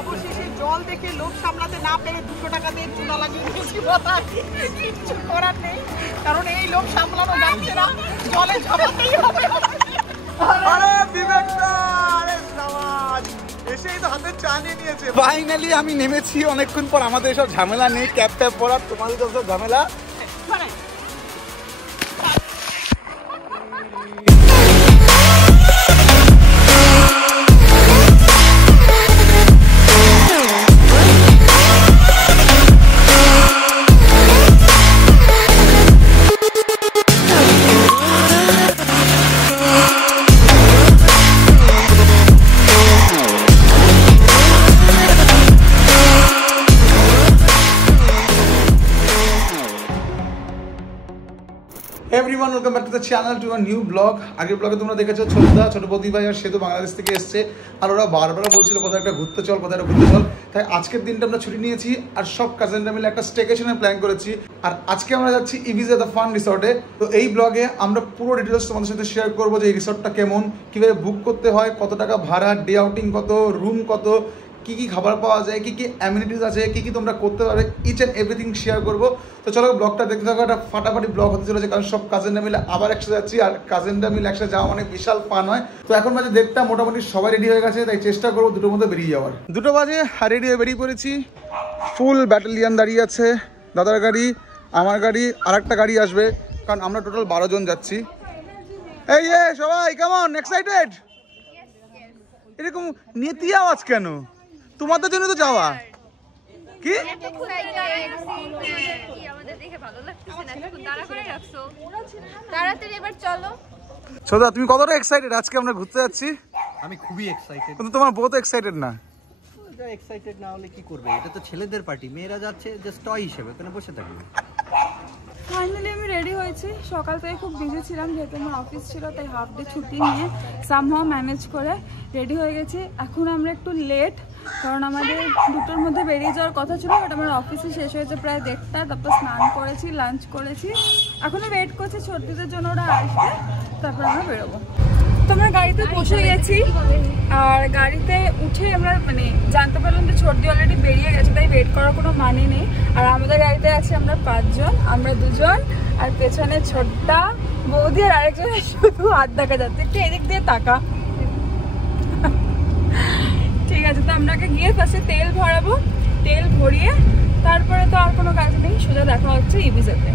অবশেষে জল দেখে লোভ সামলাতে না পেরে 200 টাকা দিয়ে চুলা লাগিয়ে দিয়েছি। কিচ্ছু করার নেই, কারণ এই লোভ সামলানো যাচ্ছে না, জলে ঝাঁপাতেই হবে। ফাইনালি আমি নেমেছি অনেকক্ষণ পর। আমাদের এসব ঝামেলা নেই, ক্যাব ট্যাব পরার, তোমাদের তো সব ঝামেলা। Everyone, welcome back to the channel, to a new blog. আগের ব্লগে তোমরা দেখেছো ছোট বৌদি ভাই আর সেতু বাংলাদেশ থেকে এসছে, আর ওরা বারবার বলছিল কোথাও একটা ঘুরতে চল, কোথাও একটা ঘুরতে চল। তাই আজকের দিনটা আমরা ছুটি নিয়েছি আর সব কাজিনরা মিলে একটা স্টেকেশনের প্ল্যান করেছি। আর আজকে আমরা যাচ্ছি ইবিজা দ্য ফান রিসর্টে। তো এই ব্লগে আমরা পুরো ডিটেলস তোমাদের সাথে শেয়ার করবো যে এই রিসর্টটা কেমন, কীভাবে বুক করতে হয়, কত টাকা ভাড়া, ডে আউটিং কত, রুম কত, কি কি খাবার পাওয়া যায়, কি কি অ্যামিনিটিস আছে, কি কি তোমরা করতে পারবে, ইচ অ্যান্ড এভরিথিং শেয়ার করবো। তো চলো ব্লগটা দেখতে থাকো, একটা ফাটাফাটি ব্লগ হতে চলেছে, কারণ সব কাজিনরা মিলে আবার একসাথে যাচ্ছি। আর কাজিনরা মিলে একসাথে যাওয়া মানে বিশাল ফান হয়। তো এখন বাজে 1:30, মোটামুটি সবাই রেডি হয়ে গেছে, তাই চেষ্টা করবো 2টোর মধ্যে বেরিয়ে যাওয়ার। 2টো বাজে আর রেডি হয়ে বেরিয়ে পড়েছি। ফুল ব্যাটালিয়ান দাঁড়িয়ে আছে, দাদার গাড়ি, আমার গাড়ি, আর একটা গাড়ি আসবে, কারণ আমরা টোটাল 12 জন যাচ্ছি। এই সবাই কেমন এক্সাইটেড? এরকম নেতি আওয়াজ কেন? তোমাদের জন্য তো যাওয়া। কি সোদা, তুমি কতটা এক্সাইটেড আজকে আমরা ঘুরতে যাচ্ছি? আমি খুবই এক্সাইটেড। কিন্তু তোমার বউ তো এক্সাইটেড না। এক্সাইটেড না হলে কি করবে? এটা তো ছেলেদের পার্টি, মেয়েরা যাচ্ছে জাস্ট টয় হিসেবে, ওখানে বসে থাকবে। ফাইনালি আমি রেডি হয়েছি। সকাল থেকে খুব বিজি ছিলাম, যেহেতু আমার অফিস ছিল, তাই হাফ ডে ছুটি নিয়ে সামহাও ম্যানেজ করে রেডি হয়ে গেছি। এখন আমরা একটু লেট, কারণ আমাদের 2টোর মধ্যে বেরিয়ে যাওয়ার কথা ছিল, বাট আমার অফিসে শেষ হয়েছে প্রায় 1:30। তারপর স্নান করেছি, লাঞ্চ করেছি, এখনো ওয়েট করছি ছোটদের জন্য, ওরা আসবে, তারপর আমরা বেরোবো। তো আমরা গাড়িতে বসে গেছি, আর গাড়িতে উঠে আমরা জানতে পারলাম যে ছোটদি অলরেডি বেরিয়ে গেছে, তাই ওয়েট করার কোনো মানে নেই। আর আমাদের গাড়িতে আছি আমরা 5 জন, আমরা 2 জন, আর পেছনে ছোট্টা বৌদি আর আরেকজনের শুধু হাত দেখা যাচ্ছে। একটু এদিক দিয়ে তাকা। ঠিক আছে, তো আমরা গিয়ে ফার্স্টে তেল ভরাবো, তেল ভরিয়ে তারপরে তো আর কোনো কাজ নেই, সোজা দেখা হচ্ছে ইবিজাতে।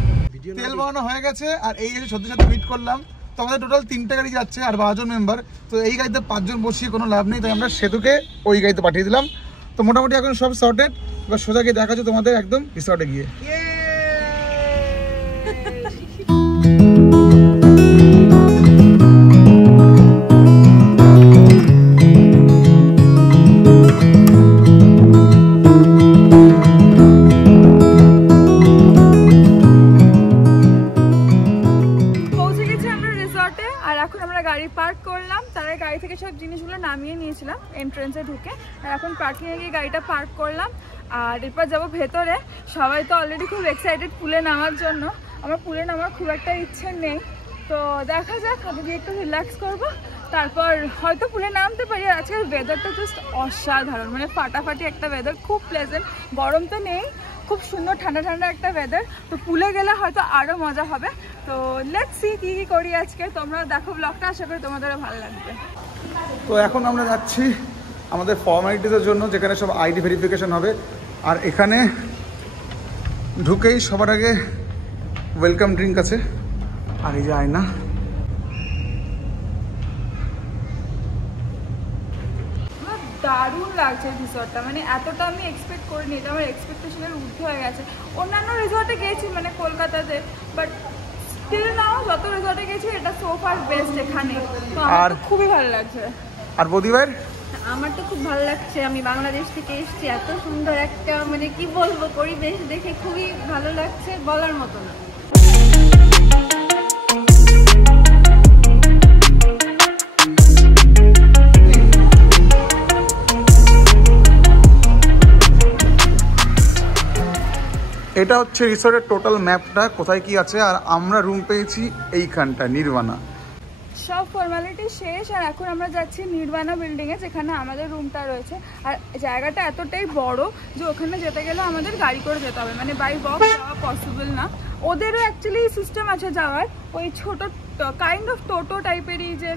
তেল ভরানো হয়ে গেছে, আর এই সত্যি সাথে মিট করলাম। তো আমাদের টোটাল 3টে গাড়ি যাচ্ছে আর 12 জন মেম্বার। তো এই গাড়িতে 5 জন বসিয়ে কোনো লাভ নেই, তাই আমরা সেতুকে ওই গাড়িতে পাঠিয়ে দিলাম। তো মোটামুটি এখন সব সর্টেড। এবার সোজা গিয়ে দেখা যাচ্ছে তোমাদের একদম রিসর্টে গিয়ে। সব জিনিসগুলো নামিয়ে নিয়েছিলাম এন্ট্রান্সে ঢুকে, আর এখন পার্কিংয়ে গিয়ে গাড়িটা পার্ক করলাম। আর এরপর যাবো ভেতরে। সবাই তো অলরেডি খুব এক্সাইটেড পুলে নামার জন্য। আমার পুলে নামার খুব একটা ইচ্ছে নেই, তো দেখা যাক, আগে গিয়ে একটু রিল্যাক্স করবো, তারপর হয়তো পুলে নামতে পারি। আর আজকের ওয়েদারটা জাস্ট অসাধারণ, ফাটাফাটি একটা ওয়েদার, খুব প্লেজেন্ট, গরম তো নেই, খুব সুন্দর ঠান্ডা ঠান্ডা একটা ওয়েদার। তো পুলে গেলে হয়তো আরও মজা হবে। তো লেটস সি কী কী করি আজকে, তোমরা দেখো ব্লগটা, আশা করি তোমাদেরও ভালো লাগবে। তো এখন আমরা যাচ্ছি আমাদের ফর্মালিটিসের জন্য, যেখানে সব আইডি ভেরিফিকেশন হবে। আর এখানে ঢুকেই সবার আগে ওয়েলকাম ড্রিঙ্ক আছে, আর এই যে আয়না। দারুণ লাগছে রিসর্টটা, এতটা আমি এক্সপেক্ট করিনি, এটা আমার এক্সপেকটেশনের ঊর্ধ্বে হয়ে গেছে। অন্যান্য রিসর্টে গেছি কলকাতাতে, বাট স্টিল নাও যত রিসর্টে গেছি এটা সো ফার বেস্ট এখানে। তো আমার খুবই ভালো লাগছে। আর বৌদি ভাইয়ের? আমার তো খুব ভালো লাগছে, আমি বাংলাদেশ থেকে এসেছি, এত সুন্দর একটা কি বলবো পরিবেশ দেখে খুবই ভালো লাগছে, বলার মতো না। এটা হচ্ছে রিসর্টের টোটাল ম্যাপটা, কোথায় কি আছে। আর আমরা রুম পেয়েছি এইখানটা, নির্বাণা। সব ফর্মালিটি শেষ আর এখন আমরা যাচ্ছি নির্বাণা বিল্ডিংয়ে, যেখানে আমাদের রুমটা রয়েছে। আর জায়গাটা এতটাই বড় যে ওখানে যেতে গেলে আমাদের গাড়ি করে যেতে হবে, মানে বাই ওয়াক যাওয়া পসিবল না। ওদেরও অ্যাকচুয়ালি সিস্টেম আছে যাওয়ার, ওই ছোট কাইন্ড অফ টোটো টাইপেরই, যে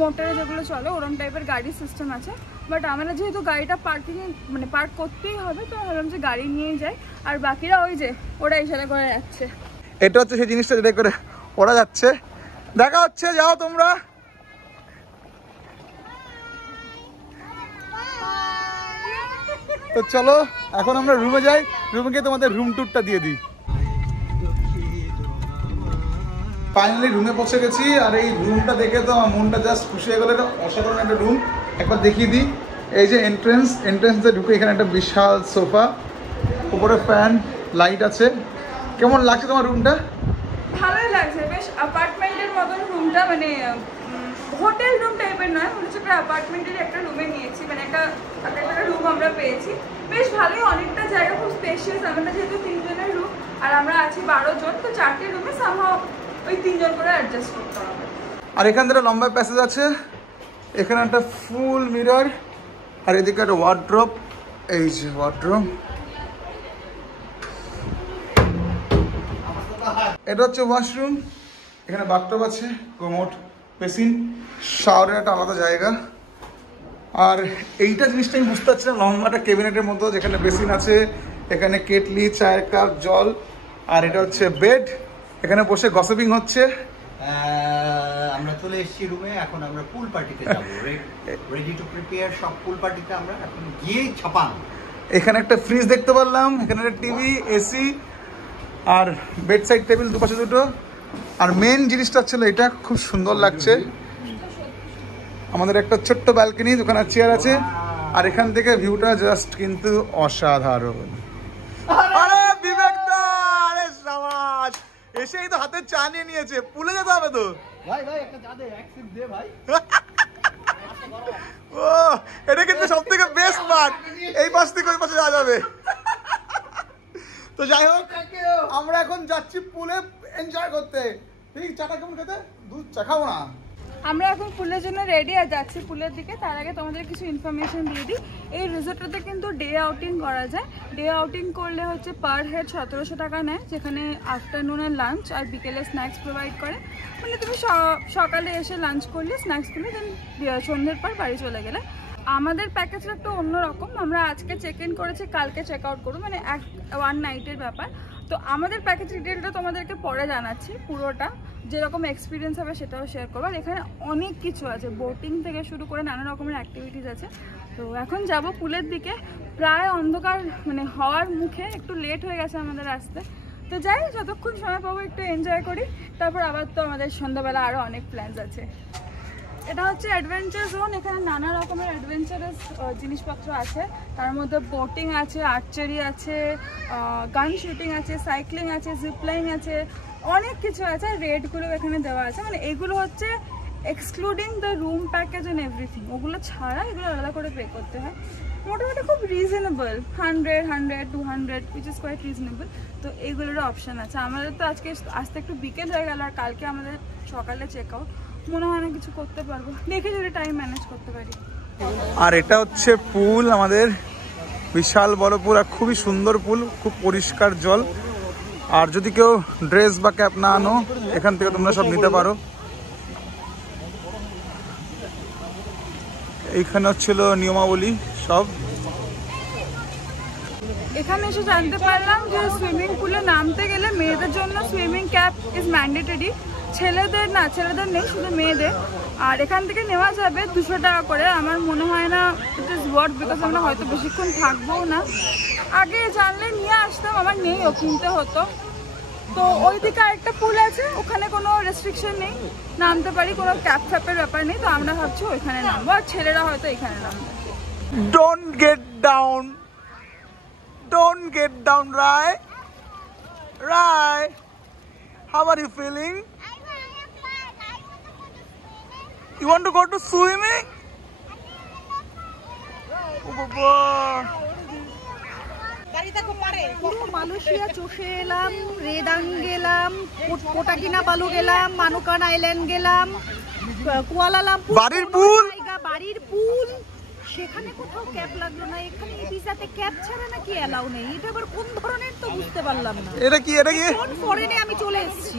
মোটরে যেগুলো চলে ওরম টাইপের গাড়ির সিস্টেম আছে। বাট আমরা যেহেতু গাড়িটা পার্কিংয়ে মানে পার্ক করতেই হবে, তো ভাবলাম যে গাড়ি নিয়েই যাই। আর বাকিরা ওই যে ওরা ইশারা করে যাচ্ছে। এটা হচ্ছে সেই জিনিসটা যেটা করে ওরা যাচ্ছে। দেখা হচ্ছে, যাও তোমরা। তো চলো এখন আমরা রুমে যাই, রুমে গিয়ে তোমাদের রুম ট্যুরটা দিয়ে দিই। ফাইনালি রুমে পৌঁছে গেছি, আর এই রুমটা দেখে তো আমার মনটা জাস্ট খুশি হয়ে গেল। এটা অসাধারণ একটা রুম, একবার দেখিয়ে দিই। এই যে এন্ট্রেন্সে ঢুকে এখানে একটা বিশাল সোফা, উপরে ফ্যান, লাইট আছে। কেমন লাগছে তোমার রুমটা? ভালোই লাগছে, বেশ অ্যাপার্টমেন্টের মতন রুমটা, মানে হোটেল রুম টাইপের নয়, মনে হচ্ছে একটা অ্যাপার্টমেন্টের একটা রুমে নিয়েছি, মানে একটা রুম আমরা পেয়েছি। বেশ ভালোই, অনেকটা জায়গা, খুব স্পেশিয়াস। আমরা যেহেতু 3 জনের রুম আর আমরা আছি 12 জন, তো 4টে রুমে সামহাও ওই 3 জন করে অ্যাডজাস্ট করতে হবে। আর এখান থেকে লম্বা প্যাসেজ আছে, এখানে একটা ফুল মিরর, আর এদিকে একটা ওয়ার্ড্রপ। এই যে ওয়ার্ড্রপ, এটা হচ্ছে ওয়াশরুম। এখানে বাথটব আছে, কোমোড, বেসিন, শাওয়ারের একটা আলাদা জায়গা। আর এইটা জিনিসটা আমি বুঝতে পারছি না, লম্বাটা ক্যাবিনেটের মতো, যেখানে বেসিন আছে, এখানে কেটলি, চায়ের কাপ, জল। আর এটা হচ্ছে বেড, এখানে বসে গসিপিং হচ্ছে। আমরা চলে এসেছি রুমে, এখন আমরা পুল পার্টিতে যাব। রেডি টু প্রিপেয়ার সব পুল পার্টিতে আমরা এখন গিয়ে ছাপান। এখানে একটা ফ্রিজ দেখতে পারলাম, এখানে একটা টিভি, এসি, আর বেড সাইড টেবিল দুপাশে দুটো। আর মেন জিনিসটা ছিল এটা, খুব সুন্দর লাগছে। আমাদের একটা ছোট্ট ব্যালকনি, ওখানে চেয়ার আছে, আর এখান থেকে ভিউটা জাস্ট কিন্তু অসাধারণ। আরে বিবেক দা, আরে শাবাশ, এসেই তো হাতে চা নিয়ে নিয়েছে। পুলে যেতে হবে তো ভাই একটা চা দে, এক সিপ দে ভাই। ও, এটা কিন্তু সবথেকে বেস্ট পার্ট, এই পাশ থেকে ওই পাশে যাওয়া যাবে। তো যাই হোক, আমরা এখন যাচ্ছি পুলে এনজয় করতে। ঠিক, চাটা কেমন খেতে? দুধ চা খাবো না। আমরা এখন পুলের জন্য রেডি আর যাচ্ছি পুলের দিকে। তার আগে তোমাদের কিছু ইনফরমেশন দিয়ে দিই। এই রিসোর্টটাতে কিন্তু ডে আউটিং করা যায়। ডে আউটিং করলে হচ্ছে পার হেড 1700 টাকা নেয়, যেখানে আফটারনুনের লাঞ্চ আর বিকেলে স্ন্যাক্স প্রোভাইড করে। মানে তুমি সকালে এসে লাঞ্চ করলে, স্ন্যাক্স করলে, দেন সন্ধ্যের পর বাড়ি চলে গেলে। আমাদের প্যাকেজটা একটু অন্যরকম, আমরা আজকে চেক ইন করেছি, কালকে চেক আউট করবো, মানে 1 নাইটের ব্যাপার। তো আমাদের প্যাকেজ ডিটেলটা তোমাদেরকে পরে জানাচ্ছি, পুরোটা যেরকম এক্সপিরিয়েন্স হবে সেটাও শেয়ার করবো। আর এখানে অনেক কিছু আছে, বোটিং থেকে শুরু করে নানা রকমের অ্যাক্টিভিটিস আছে। তো এখন যাব পুলের দিকে, প্রায় অন্ধকার মানে হওয়ার মুখে, একটু লেট হয়ে গেছে আমাদের আসতে। তো যাই, যতক্ষণ সময় পাবো একটু এনজয় করি, তারপর আবার তো আমাদের সন্ধ্যাবেলা আরও অনেক প্ল্যানস আছে। এটা হচ্ছে অ্যাডভেঞ্চার জোন, এখানে নানা রকমের অ্যাডভেঞ্চারাস জিনিসপত্র আছে। তার মধ্যে বোটিং আছে, আর্চারি আছে, গান শুটিং আছে, সাইক্লিং আছে, জিপলাইন আছে, অনেক কিছু আছে। রেটগুলো এখানে দেওয়া আছে, মানে এগুলো হচ্ছে excluding the room package and everything. ওগুলো ছাড়া এগুলো আলাদা করে পে করতে হয়। মোটামুটি খুব reasonable, 100, 200, which is quite reasonable. তো এইগুলোরও অপশান আছে। আমাদের তো আজকে আসতে একটু বিকেল হয়ে গেল, আর কালকে আমাদের সকালে চেক আউট। মনে হয় না কিছু করতে পারবো, দেখে যদি টাইম ম্যানেজ করতে পারি। আর এটা হচ্ছে পুল, আমাদের বিশাল বড় পুল, আর খুবই সুন্দর পুল, খুব পরিষ্কার জল। আর যদি কেউ ড্রেস বা ক্যাপ না আনো, এখান থেকে তোমরা সব নিতে পারো। এইখানে হচ্ছিল নিয়মাবলী সব। এখানে এসে জানতে পারলাম যে সুইমিং পুলে নামতে গেলে মেয়েদের জন্য সুইমিং ক্যাপ ইজ ম্যান্ডেটরি, ছেলেদের না, ছেলেদের নেই, শুধু মেয়েদের। আর এখান থেকে নেওয়া যাবে 200 টাকা করে। আমার মনে হয় না ইট ইজ ওয়ার্থ, বিকজ আমরা হয়তো বেশিক্ষণ থাকবোও না। আগে জানলে নিয়ে আসতাম, আমার নেই, ও কিনতে হতো। তো ওই দিকে আরেকটা পুল আছে, ওখানে কোনো রেস্ট্রিকশন নেই, নামতে পারি, কোনো ক্যাপ ফ্যাপের ব্যাপার নেই। তো আমরা ভাবছি ওইখানে নামবো, আর ছেলেরা হয়তো এখানে নামবো। Don't get down. Don't get down, Rai. Rai, how are you feeling? You want to go to swimming? Oh, Baba. Malaysia চষে এলাম, রেদাং গেলাম, কোটাকিনাবালু গেলাম, মানুকান আইল্যান্ড গেলাম, কুয়ালালামপুর বাড়ির পুল, বাড়ির পুল, সেখানে কোথাও ক্যাপ লাগলো না। এখানে ভিসাতে ক্যাপ ছাড়া নাকি এলাও নেই। এটা আবার কোন ধরনের তো বুঝতে পারলাম না। এটা কি কোন ফরেনে আমি চলে এসেছি।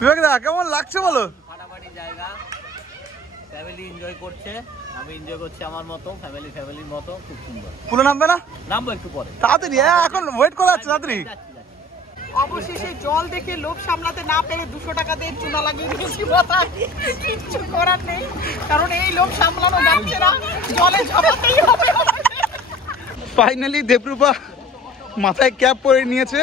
বিবেকদা কেমন লাগছে বলো? ফাটাফাটি জায়গা, ফ্যামিলি এনজয় করছে, আমি এনজয় করছি আমার মতো, ফ্যামিলির মতো, খুব সুন্দর। পুলে নামবে না? নামবো একটু পরে, তাড়াতাড়ি, এখন ওয়েট করা যাচ্ছে, তাড়াতাড়ি। অবশেষে জল দেখে লোভ সামলাতে না পেরে 200 টাকা দিয়ে চুনা লাগিয়ে দিয়েছি মাথায়। কিচ্ছু করার নেই, কারণ এই লোভ সামলানো যাচ্ছে না, জলে ঝাঁপাতেই হবে। ফাইনালি দেবরূপা মাথায় ক্যাপ পরে নিয়েছে।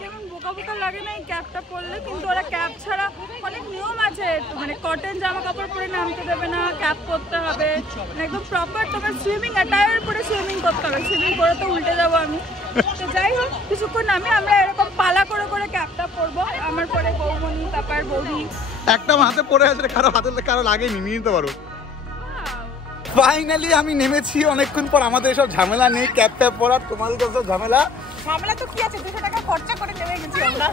কেমন বোকা বোকা লাগে না এই ক্যাপটা পরলে, কিন্তু ওরা ক্যাপ ছাড়া অনেক নিয়ম আছে, মানে কটন জামা কাপড় পরে নামতে দেবে না, ক্যাপ পরতে হবে, মানে একদম প্রপার তোমার সুইমিং অ্যাটায়ার পরে সুইমিং করতে হবে। সুইমিং করে তো উল্টে যাবো আমি। তো যাই হোক, কিছুক্ষণ নামে আমরা এরকম পালা করে করে ক্যাপটা পরবো। আমার পরে বৌমনি, তারপর বৌদি। একটা হাতে পরে আছে, কারো লাগেনি, নিয়ে নিতে পারো। ফাইনালি আমি নেমেছি অনেকক্ষণ পর। আমাদের সব ঝামেলা নেই ক্যাপ ট্যাপ পরার, তোমাদের কাছে ঝামেলা। ঝামেলা তো কি আছে, 200 টাকা খরচা করে নেমে গেছি আমরা।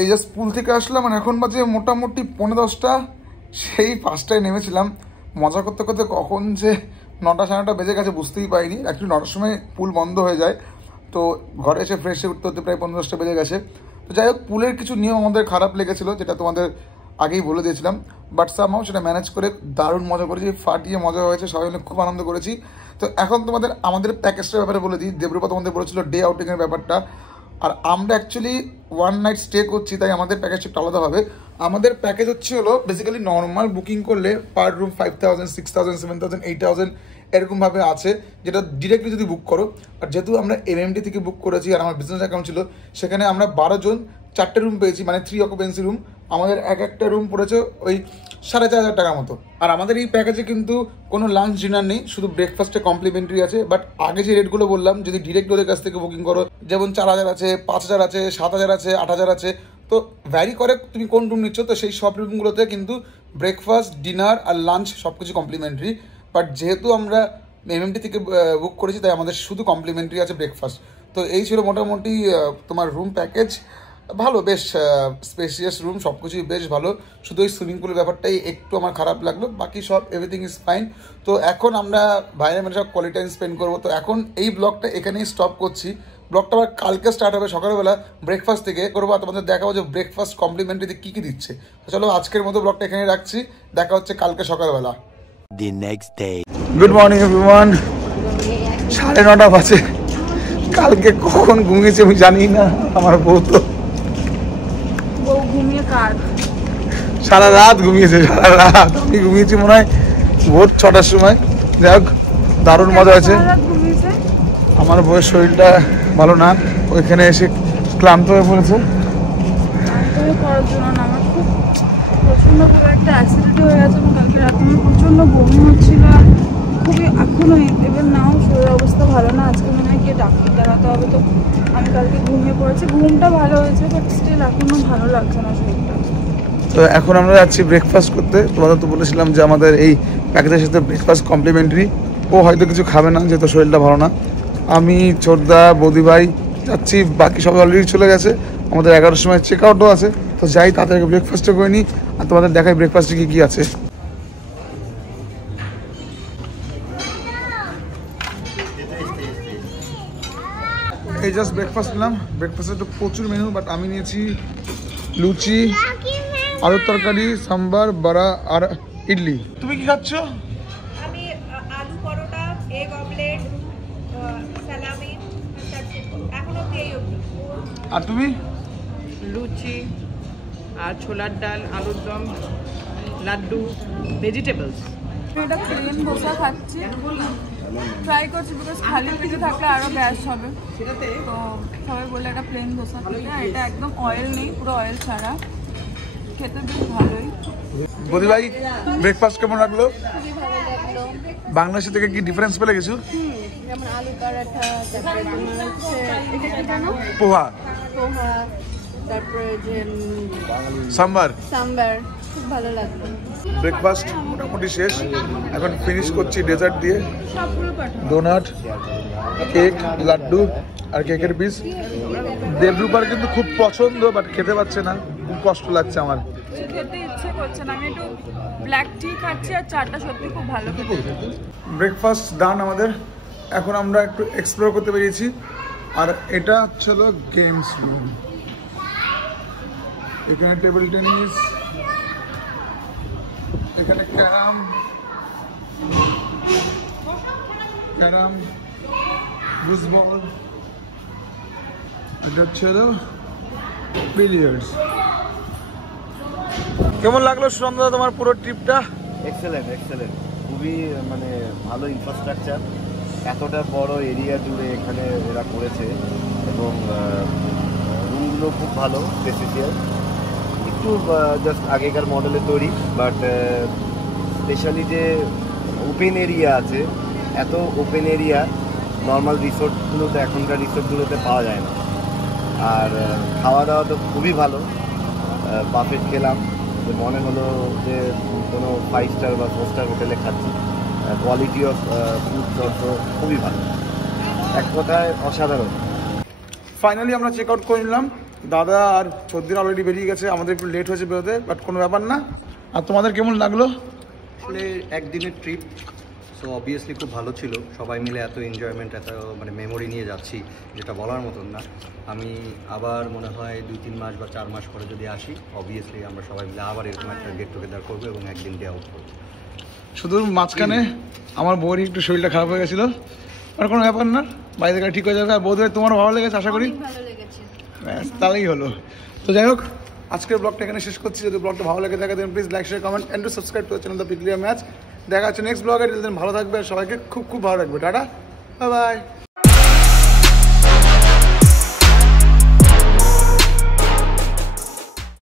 এই জাস্ট পুল থেকে আসলাম, আর এখন বাজে মোটামুটি 9:30। সেই 5টায় নেমেছিলাম। মজা করতে করতে কখন যে 9টা 9:30 বেজে গেছে বুঝতেই পারিনি। অ্যাকচুয়ালি 9টার সময় পুল বন্ধ হয়ে যায়, তো ঘরে এসে ফ্রেশে উঠতে হতে প্রায় 15-10টা বেজে গেছে। তো যাই হোক, পুলের কিছু নিয়ম আমাদের খারাপ লেগেছিলো, যেটা তোমাদের আগেই বলে দিয়েছিলাম, বাট সামহাও সেটা ম্যানেজ করে দারুণ মজা করেছি, ফাটিয়ে মজা হয়েছে, সবাই মিলে খুব আনন্দ করেছি। তো এখন আমাদের প্যাকেজটার ব্যাপারে বলে দিই। দেবরূপা তোমাদের বলেছিল ডে আউটিংয়ের ব্যাপারটা, আর আমরা অ্যাকচুয়ালি 1 নাইট স্টে করছি, তাই আমাদের প্যাকেজটা একটু আলাদা হবে। আমাদের প্যাকেজ হলো বেসিক্যালি নর্মাল বুকিং করলে পার রুম 5,000, 6,000, 7,000, 8,000 এরকমভাবে আছে, যেটা ডিরেক্টলি যদি বুক করো। আর যেহেতু আমরা MMT থেকে বুক করেছি আর আমার বিজনেস অ্যাকাউন্ট ছিল, সেখানে আমরা 12 জন 4টে রুম পেয়েছি, মানে 3 অকুপেন্সি রুম। আমাদের একটা রুম পড়েছে ওই 4,500 টাকার মতো। আর আমাদের এই প্যাকেজে কিন্তু কোনো লাঞ্চ ডিনার নেই, শুধু ব্রেকফাস্টে কমপ্লিমেন্টারি আছে। বাট আগে যে রেটগুলো বললাম, যদি ডিরেক্ট ওদের কাছ থেকে বুকিং করো, যেমন 4,000 আছে, 5,000 আছে, 7,000 আছে, 8,000 আছে, তো ভ্যারি করে তুমি কোন রুম নিচ্ছ। তো সেই সব রুমগুলোতে কিন্তু ব্রেকফাস্ট, ডিনার আর লাঞ্চ সব কিছু কমপ্লিমেন্টারি। বাট যেহেতু আমরা MMT থেকে বুক করেছি, তাই আমাদের শুধু কমপ্লিমেন্টারি আছে ব্রেকফাস্ট। তো এই ছিল মোটামুটি তোমার রুম প্যাকেজ। ভালো, বেশ স্পেসিয়াস রুম, সব কিছুই বেশ ভালো। শুধু ওই সুইমিং পুলের ব্যাপারটাই একটু আমার খারাপ লাগলো, বাকি সব এভরিথিং ইজ ফাইন। তো এখন আমরা বাইরে মানে সব কোয়ালিটি টাইম স্পেন্ড করবো। তো এখন এই ব্লগটা এখানেই স্টপ করছি। ব্লগটা আবার কালকে স্টার্ট হবে সকালবেলা ব্রেকফাস্ট থেকে করবো, আর তোমাদের দেখাবো যে ব্রেকফাস্ট কমপ্লিমেন্টারিতে কী কী দিচ্ছে। তো চলো আজকের মতো ব্লগটা এখানে রাখছি, দেখা হচ্ছে কালকে সকালবেলা। The next day. Good morning everyone. 9:30 বাজে। কালকে কখন ঘুমিয়েছি আমি জানি না, আমার বউ তো ঘুমিয়ে কাজ সারা রাত ঘুমিয়েছে, সারা রাত। আমি ঘুমিয়েছি মনে হয় ভোর 6টার সময়। যাই হোক, দারুণ মজা হয়েছে। আমার বউয়ের শরীরটা ভালো না, ওইখানে এসে ক্লান্ত হয়ে পড়েছে। করার জন্য না, আমার খুব প্রচণ্ড বড় একটা অ্যাক্সিডেন্ট হয়ে গেছে। আমার কালকে রাতে আমার প্রচণ্ড বমি হচ্ছিল, খুবই এখনও ইভেন নাও শরীরের অবস্থা ভালো না। আজকে মনে হয় গিয়ে ডাক্তার দেখাতে হবে। তো আমি কালকে ঘুমিয়ে পড়েছি, ঘুমটা ভালো হয়েছে, বাট স্টিল এখনও ভালো লাগছে না শরীরটা। তো এখন আমরা যাচ্ছি ব্রেকফাস্ট করতে। তোমাদের তো বলেছিলাম যে আমাদের এই প্যাকেজের সাথে ব্রেকফাস্ট কমপ্লিমেন্টারি। ও হয়তো কিছু খাবে না, যেহেতু শরীরটা ভালো না। আমি, ছোটদা, বৌদি ভাই যাচ্ছি, বাকি সবাই অলরেডি চলে গেছে। আমাদের 11টার সময় চেক আউটও আছে। তো যাই, তাড়াতাড়ি ব্রেকফাস্টও করে নিই, আর তোমাদের দেখাই ব্রেকফাস্টে কী কী আছে। এই জাস্ট ব্রেকফাস্ট নিলাম। ব্রেকফাস্টে তো প্রচুর মেনু, বাট আমি নিয়েছি লুচি, আলুর তরকারি, সাম্বার, বড়া আর ইডলি। তুমি কি খাচ্ছ? আমি আলু পরোটা, এগ অমলেট, সালামি, এখন অব্দি এই অব্দি। আর তুমি? লুচি আর ছোলার ডাল, আলুর দম, লাড্ডু, ভেজিটেবলস। এটা প্লেন ধোসা খাচ্ছি। ট্রাই করছি বিকজ খালি পেটে থাকলে আরও গ্যাস হবে, তো সবাই বললে একটা প্লেন ধোসা খেতে। আর এটা একদম অয়েল নেই, পুরো অয়েল ছাড়া, খেতে বেশ ভালোই। বদি ভাই ব্রেকফাস্ট কেমন লাগলো? খুবই ভালো লাগলো। বাংলাদেশ থেকে কি ডিফারেন্স পেলে কিছু? যেমন আলু পরাঠা, তারপরে তোমার হচ্ছে এটা কি জানো, পোহা, পোহা, তারপরে যে সাম্বার, সাম্বার, খুব ভালো লাগলো। ব্রেকফাস্ট মোটামুটি শেষ, এখন ফিনিশ করছি ডেজার্ট দিয়ে। ডোনাট, কেক, লাড্ডু আর কেকের পিস। দেবরূপার কিন্তু খুব পছন্দ, বাট খেতে পারছে না, খুব কষ্ট লাগছে আমার। খেতে ইচ্ছে করছে না, আমি একটু ব্ল্যাক টি খাচ্ছি আর চাটা সত্যি খুব ভালো খেতে। ব্রেকফাস্ট ডান আমাদের, এখন আমরা একটু এক্সপ্লোর করতে পেরেছি। আর এটা হচ্ছিল গেমস রুম, এখানে টেবিল টেনিস, এখানে ক্যারাম, ফুটবল, এটা হচ্ছিল বিলিয়ার্ডস। কেমন লাগলো সুনন্দা তোমার পুরো ট্রিপটা? এক্সেলেন্ট, খুবই মানে ভালো ইনফ্রাস্ট্রাকচার, এতটা বড় এরিয়া জুড়ে এখানে এরা করেছে এবং রুমগুলো খুব ভালো, স্পেসিফিয়াস, একটু জাস্ট আগেকার মডেলে তৈরি, বাট স্পেশালি যে ওপেন এরিয়া আছে, এত ওপেন এরিয়া নর্মাল রিসোর্টগুলোতে, এখনকার রিসোর্টগুলোতে পাওয়া যায় না। আর খাওয়া দাওয়া তো খুবই ভালো, বাফেট খেলাম, মনে হলো যে কোনো 5 স্টার বা 4 স্টার হোটেলে খাচ্ছি। কোয়ালিটি অফ ফুড তো খুবই ভালো, এক কথায় অসাধারণ। ফাইনালি আমরা চেক আউট করে নিলাম, দাদা আর চৌধুরী অলরেডি বেরিয়ে গেছে, আমাদের একটু লেট হয়েছে বেরোতে, বাট কোনো ব্যাপার না। আর তোমাদের কেমন লাগলো? আসলে একদিনের ট্রিপ, সো অবভিয়াসলি খুব ভালো ছিল, সবাই মিলে এত এনজয়মেন্ট, এত মানে মেমোরি নিয়ে যাচ্ছি যেটা বলার মতন না। আমি আবার মনে হয় 2-3 মাস বা 4 মাস পরে যদি আসি, অবভিয়াসলি আমরা সবাই মিলে আবার এরকম একটা গেট টুগেদার করবো এবং একদিন ডে আউট করবো। শুধু মাঝখানে আমার বউরই একটু শরীরটা খারাপ হয়ে গেছিলো, আর কোনো ব্যাপার না, বাইরে থেকে ঠিক হয়ে যাবে। আর বৌদি তোমার ভালো লেগেছে আশা করি? ভালো লেগেছে। ব্যাস, তাহলেই হলো। তো যাই হোক, আজকের ব্লগটা এখানে শেষ করছি। যদি ব্লগটা ভালো লেগে থাকে দেন please like, share, comment and to subscribe to channel the পিকলিয়া ম্যাচ। দেখা হচ্ছে নেক্সট ব্লগে, সবাইকে খুব খুব ভালো রাখবে। Tata, bye by.